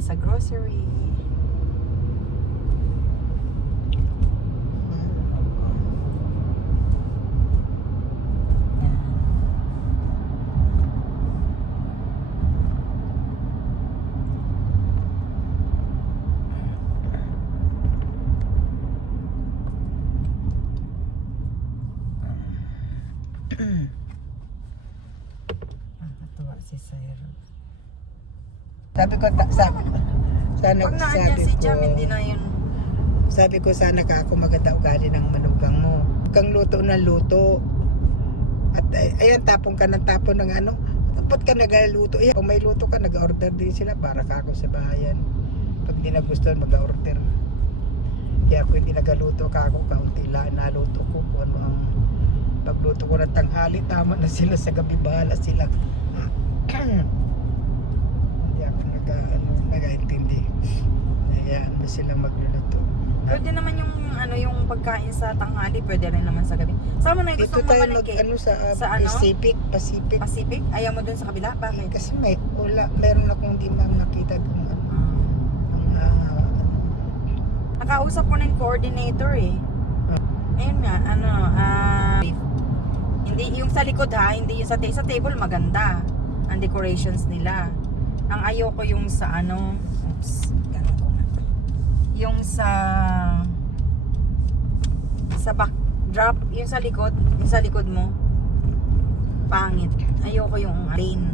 kami sa grocery. Nakakatuwa si Sir. Sabi ko, sana Pag naandyan sabi si ko, Jam, hindi na yun. sabi ko sana ka ako maganda ugali ng manugang mo. Kang luto ng luto. At ayan, tapon ka ng tapon ng ano. Dapat ka nagaluto. Ayan, kung may luto ka, nag-order din sila para ka ako sa bahayan. Pag di nagustuhan, mag-order. Kaya kung hindi nagaluto ka ako, kaunti lang naluto ko. Kung ano ang pagluto ko ng tanghali, tama na sila sa gabi, bahala sila. Hindi ako nag-intindi. Ayan, na sila magluluto. Pwede naman yung ano yung pagkain sa tanghali, pwede rin naman sa gabi. Sama na yung Dito gusto mo tayo mamalengke. ano sa ano? Pacific. Pacific? Ayaw mo dun sa kabila? Bakit? Kasi meron akong di nakita kung Nakausap ko na yung coordinator eh. Ayun nga, hindi yung sa likod ha, hindi yung sa table maganda ang decorations nila. Ang ayoko yung sa ganun ko na. Yung sa backdrop, yung sa likod mo. Pangit. Ayoko yung plain.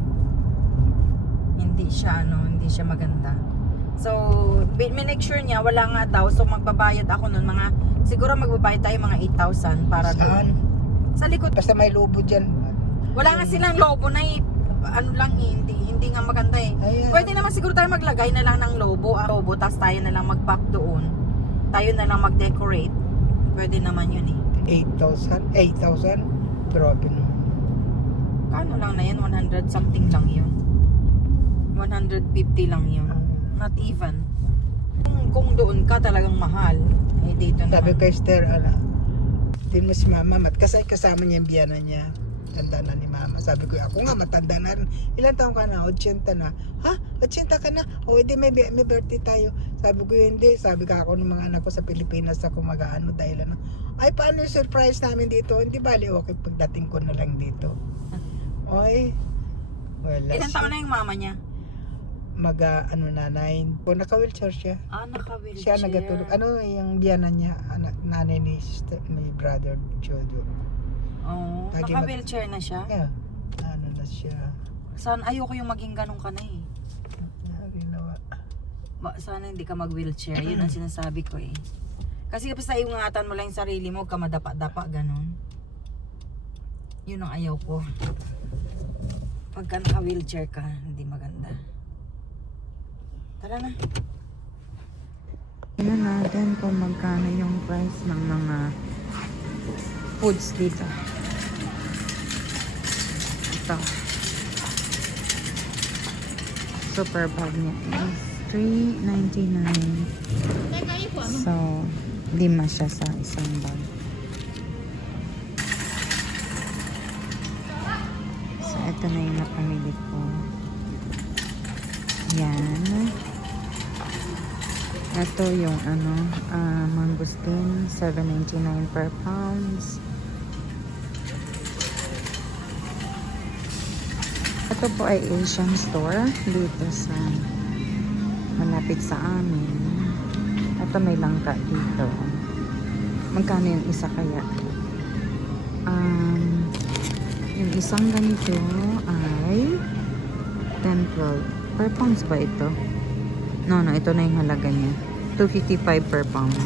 Hindi siya maganda. So, make sure niya wala nga daw, so magbabayad ako nun siguro magbabayad tayo mga 8,000 para saan? Sa likod. Basta may lobo dyan. Wala nga silang lobo na hindi nga maganda eh. Ayan. Pwede naman siguro tayo maglagay na lang ng lobo, tapos tayo na lang mag-pack doon. Tayo na lang mag-decorate. Pwede naman yun eh. 8,000? Grabe naman. Kano lang na yan? 100 something lang yun. 150 lang yun. Not even. Kung doon ka talagang mahal, eh dito naman. Sabi ko, Esther, din mo si mama, kasi kasama niya yung biyana niya. Tanda na ni mama. Sabi ko, ako nga matanda na rin. Ilan taong ka na? 80 na. Ha? 80 ka na? O, edi may birthday tayo. Sabi ko, hindi. Sabi ka ako ng mga anak ko sa Pilipinas ako mag-ano dahil ay, paano yung surprise namin dito? Hindi bali, okay, pagdating ko na lang dito. Oy. Wala Ilan taon na yung mama niya? na 9. Kung naka-wheelchair siya. Naka-wheelchair. Siya nagatulog. Yung biyana niya, nanay ni brother Jojo. Oo, naka-wheelchair na siya. Yeah. Na siya. Ayoko yung maging ganun ka na eh. Sana hindi ka mag-wheelchair. Yun ang sinasabi ko eh. Kasi basta iungatan mo lang yung sarili mo, ka madapa-dapa, ganun. Yun ang ayaw ko. Pagka naka-wheelchair ka, hindi maganda. Tara na. Tingnan natin kung magkano yung price ng mga foods dito. Ito. Super bag niya is $3.99. So, 5 siya sa isang bag. So, ito na yung napamili ko. Yan. Ito yung mangosteen, $7.99 per pounds. Ito po ay Asian store dito sa malapit sa amin. Ito may langka dito. Magkano yung isa kaya? Yung isang ganito ay 10-12 per pounds ba ito? No, ito na yung halaga niya. $2.55 per pound.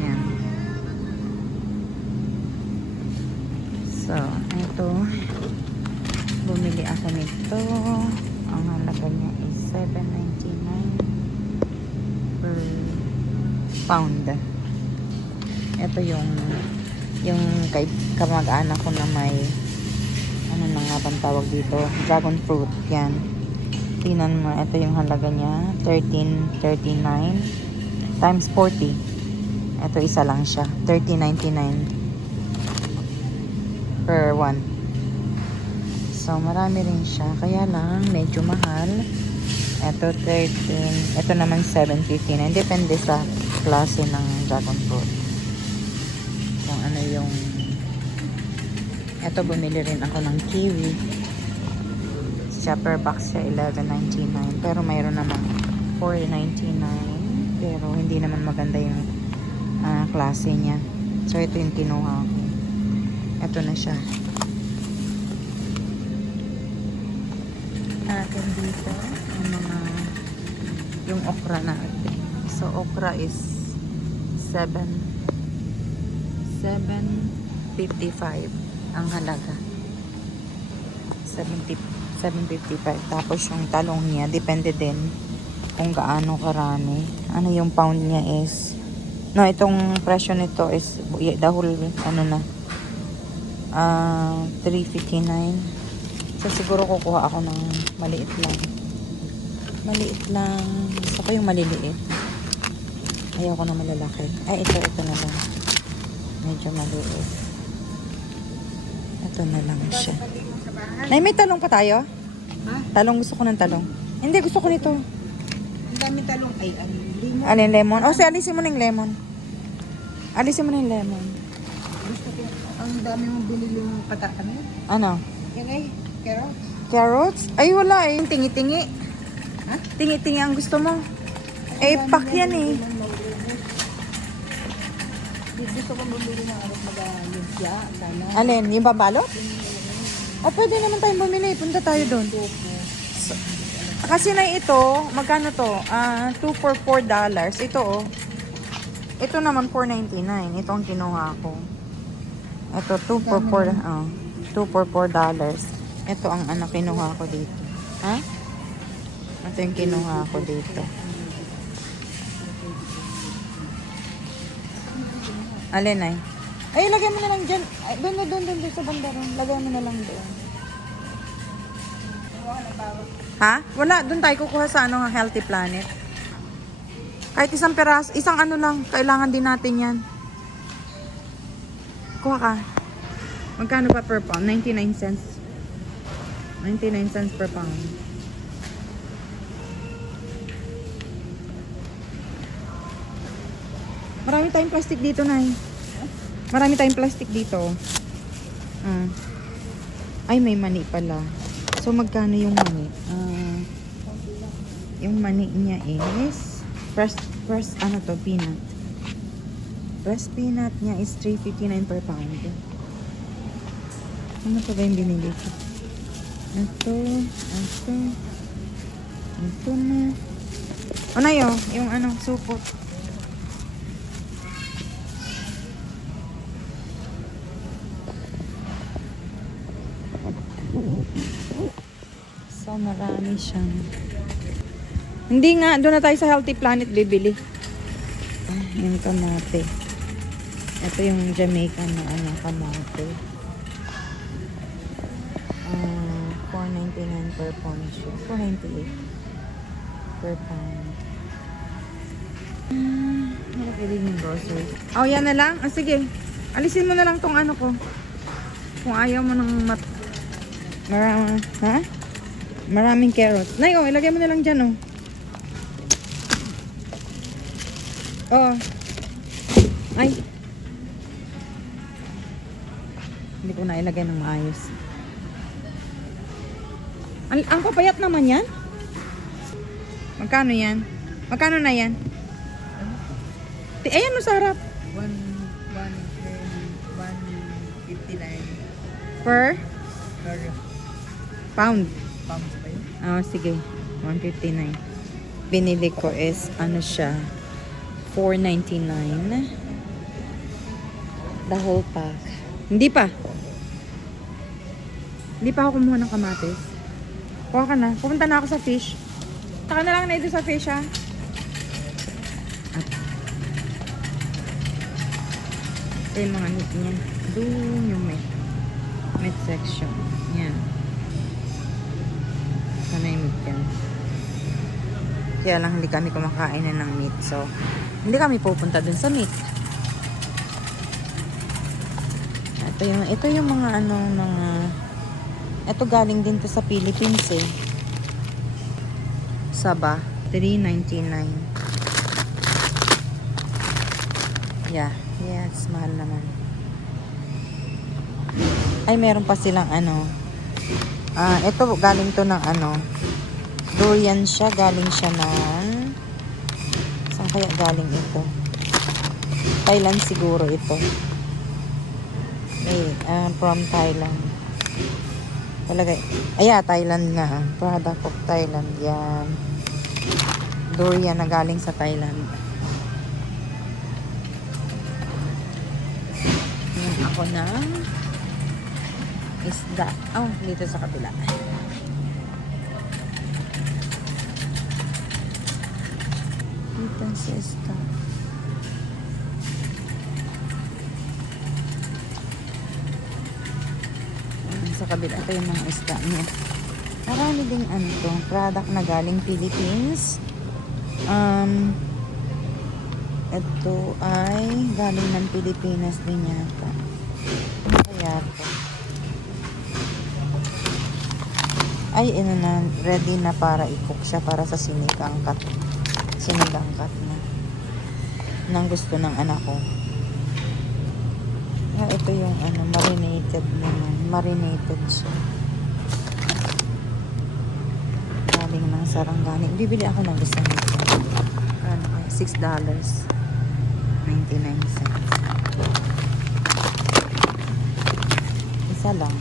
Yan. So, ito. Bumili ako nito. Ang halaga niya is $7.99 per pound. Ito yung kamag-anak ko na may ano na nga bang tawag dito? Dragon fruit. Yan. Tingnan mo, ito yung halaga niya, $13.39 times 40. Ito isa lang siya, $13.99 per one. So, marami rin siya. Kaya lang, medyo mahal. Ito, 13. Ito naman, 7.59. Depende sa klase ng dragon fruit. Kung ano yung... Ito, bumili rin ako ng kiwi. Siya per box siya, 11.99. Pero mayroon naman 4.99. Pero hindi naman maganda yung klase niya. So, ito yung kinuha ko. Ito na siya. Atin dito ang mga yung okra natin. So okra is 7.55 ang halaga. 7.55. Tapos yung talong niya depende din kung gaano karami. Ano yung pound niya is itong presyo nito is dahil ano na 3.59. So, siguro kukuha ako ng maliit lang. Maliit lang. Gusto ko yung maliliit. Ayaw ko na malalaki. Ay, ito na lang. Medyo maliit. Ito na lang siya. Nay, may talong pa tayo? Ha? Talong, gusto ko ng talong. Hindi, gusto ko nito. Ang dami talong. Ay, limon. Alin, lemon? O, alisin mo na yung lemon. Alisin mo na yung lemon. Gusto ko. Ang dami mong binili yung pataka na yun. Ano? Yan ay, carrots. Carrots? Ay, wala eh. Tingi-tingi. Ha? Tingi-tingi ang gusto mo. Eh, pack yan eh. Gusto ko bumili ng arat mag-lumpia. Sana. Alin? Yung babalot? Pwede naman tayong bumili. Punta tayo doon. Kasi na ito, magkano to? 2 for $4. Ito oh. Ito naman $4.99. Ito ang kinuha ko. Ito 2 for $4. Ito ang kinuha ko dito. Ha? Ito yung kinuha ko dito. Alin ay? Ay, lagay mo na lang dyan. Ay, doon sa banda ron. Lagay mo na lang doon. Ha? Wala. Doon tayo kukuha sa Healthy Planet. Kahit isang peras, isang lang. Kailangan din natin yan. Kuha ka. Magkano pa per pound? 99 cents. 99 cents per pound. Marami tayong plastic dito, Nay. Marami tayong plastic dito. Ay, may mani pala. So, magkano yung mani? Yung mani niya is fresh peanut. Fresh peanut niya is 3.59 per pound. Ano pa ba yung binili ko? Ito na. Ano yun? Yung supot. So, marami siyang. Hindi nga, doon na tayo sa Healthy Planet bibili. Yung kamote. Ito yung Jamaican na kamote. 4.99 per pound siya. 4.98 per pound. Malaki din yung grocery. Oh, yan na lang? Sige. Alisin mo na lang tong ko. Kung ayaw mo ng maraming carrots. Nay, ilagay mo na lang dyan, Ay. Hindi ko na ilagay ng maayos. Ang papayat naman yan? Magkano yan? Magkano na yan? Ayan sa harap. 159 Per pound. pounds ba yun? Sige. 159. Binili ko is, siya, $4.99. The whole pack. Hindi pa ako kumuha ng kamatis. Kuha ka na. Pupunta na ako sa fish. Taka na lang na ito sa fish, ha? Ito yung mga meat niya. Doon yung meat section. Yan. Sana yung meat yan. Kaya lang hindi kami kumakain na ng meat. So, hindi kami pupunta dun sa meat. Ito yung mga Ito galing din to sa Philippines eh. Saba. $3.99. Yeah. Yes, mahal naman. Ay, meron pa silang ano. Ito galing to ng ano. Durian siya. Galing siya ng... Saan kaya galing ito? Thailand siguro ito. From Thailand. Talaga. Thailand nga. Product of Thailand. Yan. Durian na galing sa Thailand. Yan ako ng isda. Oh, dito sa kabila. Dito sa isda. Sa kabila, ito yung mga isda niya. Marami ding product na galing Philippines. Ito ay galing ng Pilipinas din yata. Ano kaya ito? Ay, ready na para i-cook siya para sa sinigang cut. Sinigang cut na. Nang gusto ng anak ko. Ito yung marinated naman. Marinated siya. Galing ng Sarangani. Bibili ako ng gusto nito. $6.99. Isa lang.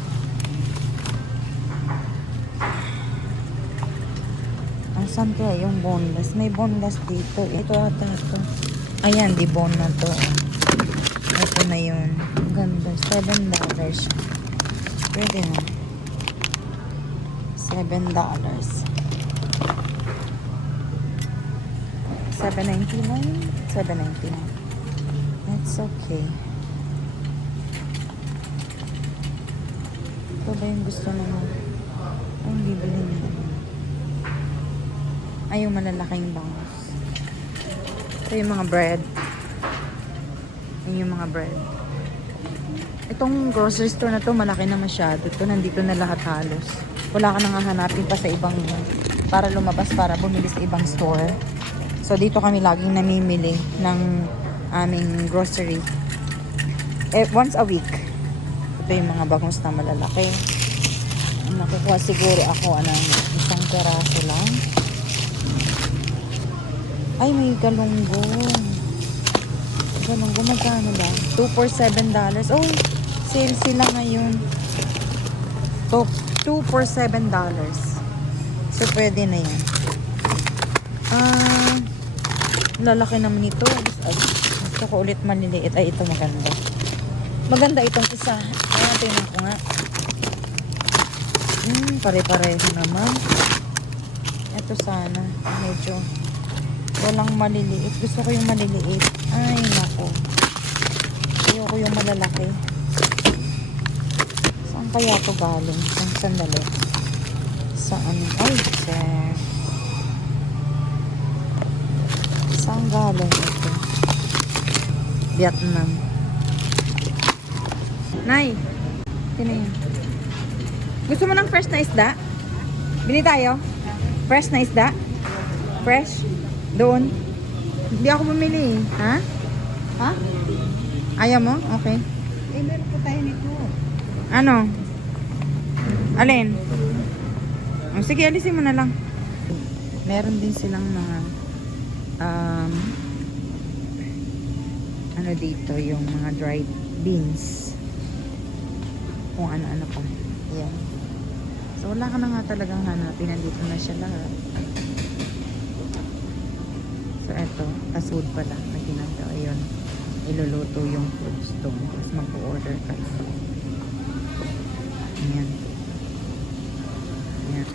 Saan kaya yung boneless? May boneless dito. Ito ata ito. Ayan, di bone na to. Ito na yun. Ang ganda. $7. Pwede na. $7. $7.99? $7.99. That's okay. Ito ba yung gusto naman? Ay, bibili nila. Ay, yung malalaking bangus. Ito yung mga bread. Yan yung mga bread. Itong grocery store na to, malaki na masyado. Ito, nandito na lahat halos. Wala ka nang hahanapin pa sa ibang, para lumabas, para bumili sa ibang store. So, dito kami laging namimili ng aming grocery. Once a week. Ito yung mga bangus na malalaki. Nakukuha siguro ako isang peraso lang. Ay, may galunggong. Galunggong, magkano ba? 2 for $7. Oh, sale sila ngayon. 2 for $7. So, pwede na yan. Lalaki naman ito. Gusto ko ulit maliliit. Ay, ito maganda. Maganda itong isa. Tingnan ko nga. Pare-pareho naman. Ito sana. Medyo walang maliliit. Gusto ko yung maliliit. Ay, nako. Ayoko yung malalaki. Saan kaya ito galing? Sandali. Saan? Ay, saan galing ito? Vietnam. Nay, sino yun? Gusto mo ng fresh na isda? Bili tayo? Fresh na isda? Fresh? Doon? Hindi ako bumili. Ha? Ha? Ayaw mo? Okay. Meron po tayo nito. Ano? Alin? Sige, alisin mo na lang. Meron din silang mga dito, yung mga dried beans. Kung ano-ano pa. Yan. So, wala ka na nga talagang hanapin. Nandito na siya lahat. So, eto. Fast food pala na ginagawa. Ayun. Iluluto yung foods doon. Tapos mag-order ka. Ayan. Ayan.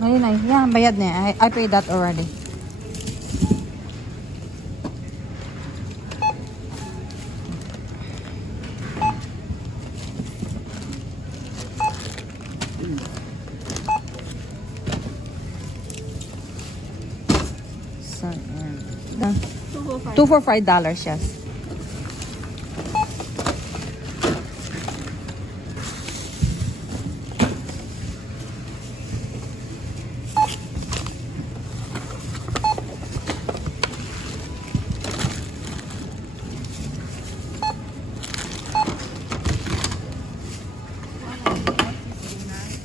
Ayun ay. Yan, bayad na yan. I paid that already. So, yan. Two for $5, yes.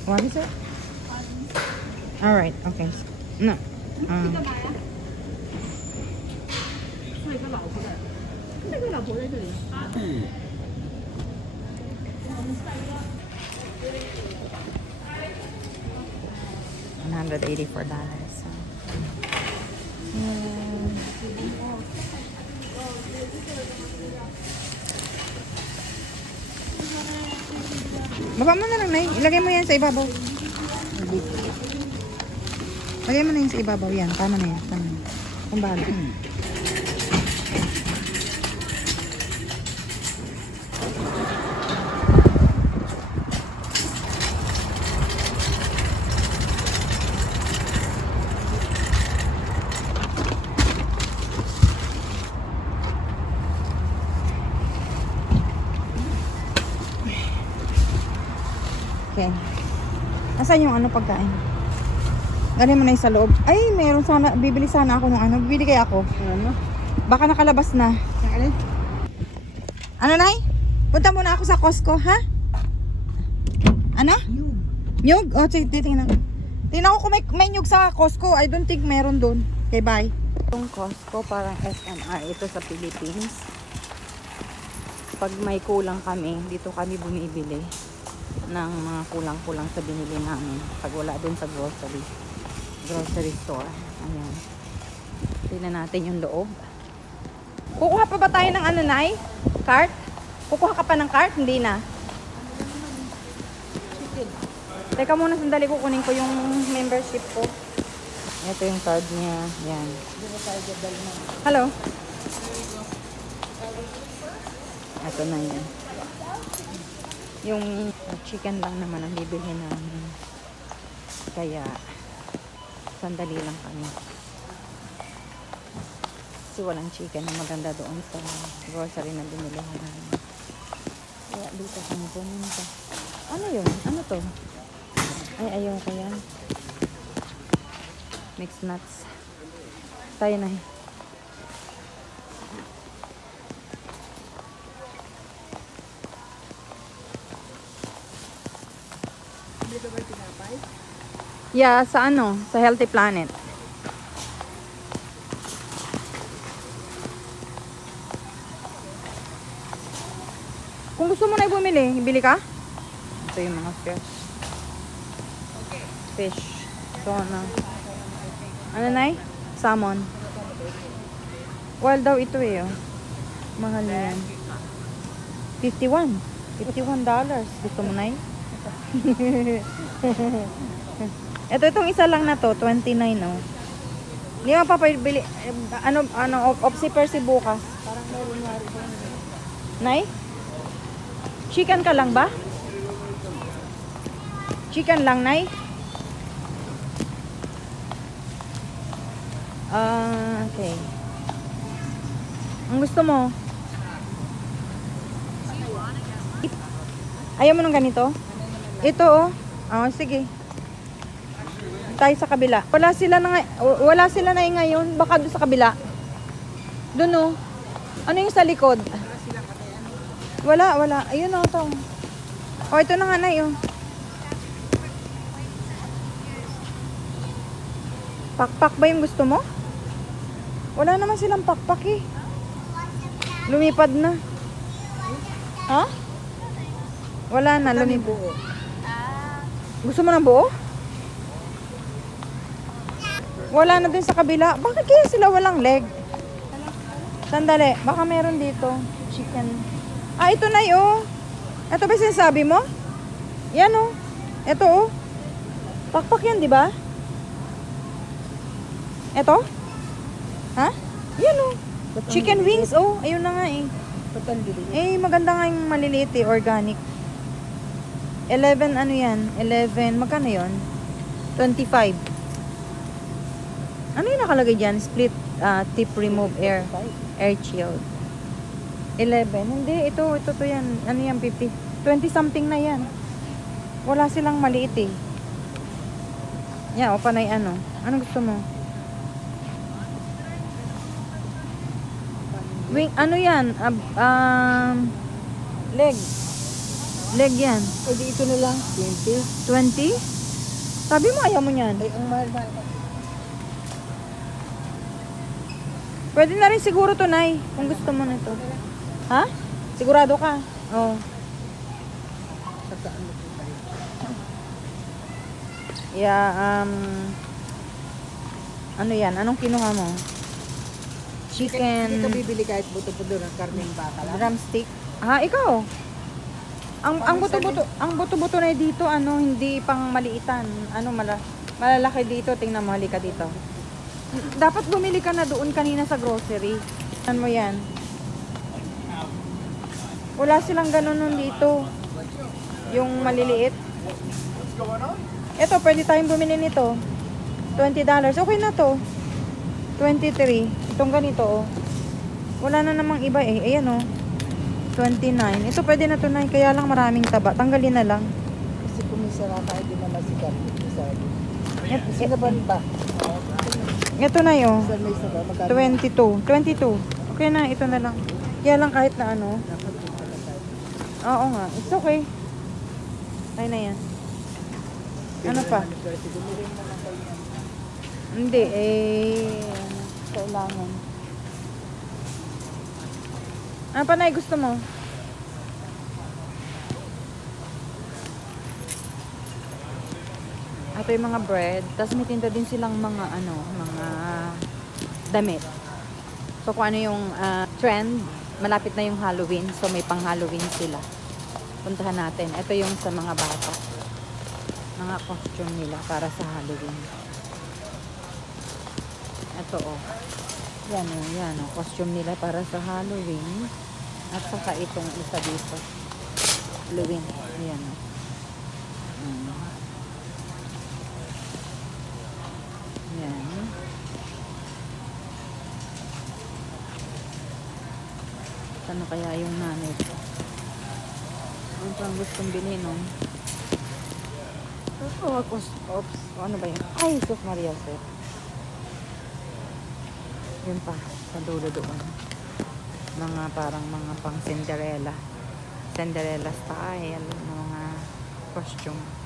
What is it? All right. Okay. No. $184. So. Baba mo na lang, Nay. Ilagay mo yan sa ibabaw. Lagay mo na yan sa ibabaw. Yan. Tama na yan. Tama na yan. Kung bahala. Okay. Nasaan yung ano pagkain? Galing mo na yung sa loob. Ay, meron sana. Bibili sana ako ng ano. Bibili kaya ako. Ano? Baka nakalabas na. Alin? Ano, Nay? Punta muna ako sa Costco, ha? Ano? Nyug? O, tingnan. Tingnan ko kung may nyug sa Costco. I don't think meron doon. Okay, bye. Itong Costco, parang SNR. Ito sa Philippines. Pag may kulang kami, dito kami bumibili ng mga kulang-kulang sa binili namin. Pag wala doon sa grocery store. Ayan. Tingnan natin yung loob. Kukuha pa ba tayo ng ano, Nay? Cart? Kukuha ka pa ng cart? Hindi na. Teka muna, sandali kukunin ko yung membership ko. Ito yung card niya. Yan. Hello. Ito na yan. Yung chicken lang naman ang bibilhin namin. Kaya, sandali lang kami. Kasi walang chicken na maganda doon sa grocery na binilihan namin. Kaya dito kami pumunta. Ano yun? Ano to? Ay, ayaw ko yan. Mixed nuts. Tayo na. Yeah, sa ano? Sa Healthy Planet. Kung gusto mo na bumili, bili ka? Ito yung mga fish. Fish. Tuna. Ano, Nay? Salmon. Wild daw ito eh. Oh. Mahal yan. $51. $51. Gusto mo, Nay? Itong isa lang na to, 29 oh. Hindi mo pa pabili opsiper si bukas. Parang meron nga rin. Nay? Chicken ka lang ba? Chicken lang, Nay? Okay. Ang gusto mo? Ayaw mo ng ganito? Ito oh. Oh, sige. Tayo sa kabila. Wala sila na ngayon. Baka doon sa kabila. Doon oh. Ano yung sa likod? Wala. Ayun oh, to. Oh, ito na nga, Nay oh. Pakpak ba yung gusto mo? Wala naman silang pakpak eh. Lumipad na. Ha? Wala na, lumipad. Gusto mo ng buo? Wala na din sa kabila. Bakit kaya sila walang leg? Sandali, baka meron dito. Chicken. Ah, ito na yun. Ito ba sinasabi mo? Yan oh. Ito oh. Pakpak yan, di ba? Eto? Ha? Yan oh. Chicken wings, oh. Ayun na nga eh. Ba't ang lilit? Eh, maganda nga yung maliliit eh, organic. 11, ano yan? 11, magkano yun? 25. Ano yung nakalagay dyan? Split tip remove air. Air chilled. 11. Hindi, ito yan. Ano yan, 50? 20 something na yan. Wala silang maliit eh. Yan, o panay ano. Anong gusto mo? Wing, ano yan? Leg. Leg yan. O di ito na lang, 20. 20? Sabi mo ayaw mo yan. Ay, ang mahal-mahal. Pwede na rin siguro to, Nay. Kung gusto mo nito. Ha? Sigurado ka? Oo. Saka ano po tayo. Yeah, ano yan? Anong kinuha mo? Hindi ka Chicken bibili kahit buto-buto ng karneng baka lang. drumstick. Ah, ikaw. Ang buto-buto na dito, ano, hindi pang maliitan. Ano, malalaki dito. Tingnan mo, halika dito. Dapat bumili ka na doon kanina sa grocery. Ano mo yan? Wala silang ganun nun dito. Yung maliliit. Ito, pwede tayong bumili nito. $20. Okay na to. 23. Itong ganito, oh. Wala na namang iba eh. Ayan, oh. 29. Ito pwede na to, Nay. Kaya lang maraming taba. Tanggalin na lang. Kasi kung may sarata, hindi naman si karneng sabi. Sinaban ba? Ito na yun. Saan may saba? Magkano? 22. Okay na, ito na lang. Kaya lang kahit na ano. Dapat dito na tayo. Oo nga. It's okay. Ay na yan. Ano pa? Kasi bumili mo lang kayo yan. Hindi, kailangan. Ano pa, Nay, gusto mo? Ito yung mga bread. Tapos may tinda din silang mga mga damit. So kung ano yung trend, malapit na yung Halloween. So may pang Halloween sila. Puntahan natin. Ito yung sa mga bata. Mga costume nila para sa Halloween. Ito oh. Yan oh. Costume nila para sa Halloween. At saka itong isa dito. Halloween. Ayan oh. Yan. Ano kaya yung nanay ko? Ano pang gustong bilhin, no? Oops. Ano ba yun? Ay, Sus Maria, sir. Yun pa. Sa dulo doon. Mga parang mga pang Cinderella. Cinderella style. Mga costume.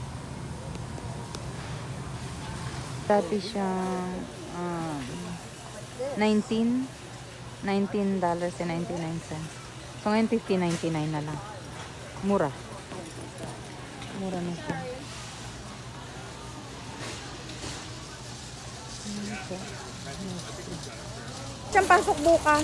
Dati siyang $19.99. So ngayon $15.99 na lang. Mura. Mura na siya. Siyang pasok bukas.